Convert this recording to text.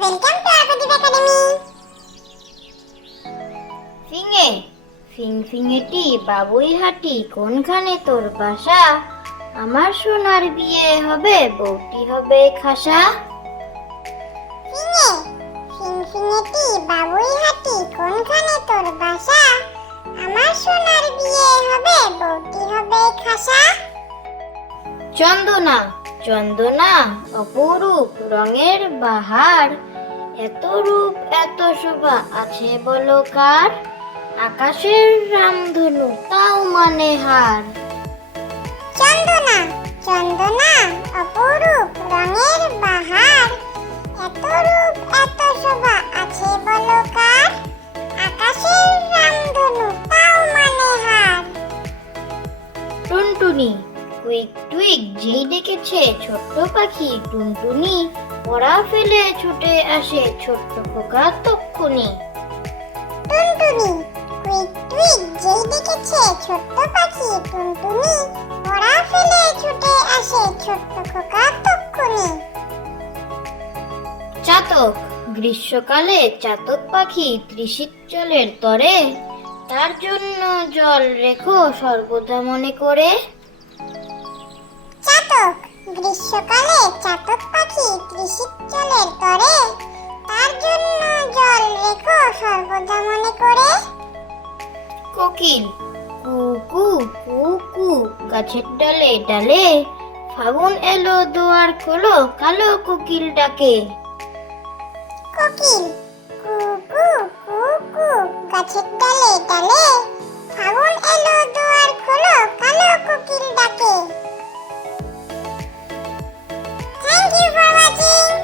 Welcome to Arpadeep Academy. ফিঙে ফিংফিঙেটি বাবুই হাঁটি কোনখানে তোর বাসা? আমার সোনার বিয়ে হবে, বউটি হবে খাসা। ফিঙে ফিংফিঙেটি বাবুই হাঁটি কোনখানে তোর বাসা? আমার সোনার বিয়ে হবে, বউটি হবে খাসা। চন্দনা চন্দনা অপরূপ রঙের বাহার, এত রূপ এত শোভা আছে বলো কার? আকাশের রামধনু তাও মানে হার। চন্দনা চন্দনা অপরূপ রঙের বাহার, এত রূপ এত শোভা আছে বলো কার? আকাশের রামধনু তাও মানে হার। টুনটুনি কুইক টুইক যেই ডেকেছে ছোট্ট পাখি টুনটুনি, পড়া ফেলে ছুটে আসে ছোট্ট খোকা তক্ষুনি। টুনটুনি কুইক টুইক যেই ডেকেছে ছোট্ট পাখি টুনটুনি, পড়া ফেলে ছুটে আসে ছোট্ট খোকা তক্ষুনি। চাতক গ্রীষ্মকালে চাতক পাখি তৃষিত জলের তরে, তার জন্য জল রেখো সর্বদা মনে করে। চাতক গ্রীষ্মকালে চাতক পাখি তৃষিত জলের তরে, তার জন্য জল রেখো সর্বদা মনে করে। কোকিল কু কু কু কু গাছের ডালে ডালে, ফাগুন এলো দুয়ার খোলো কালো কোকিল ডাকে। কোকিল কু কু কু কু গাছের ডালে ডালে, ফাগুন এলো দুয়ার খোলো কালো কোকিল ডাকে। Thank you for watching.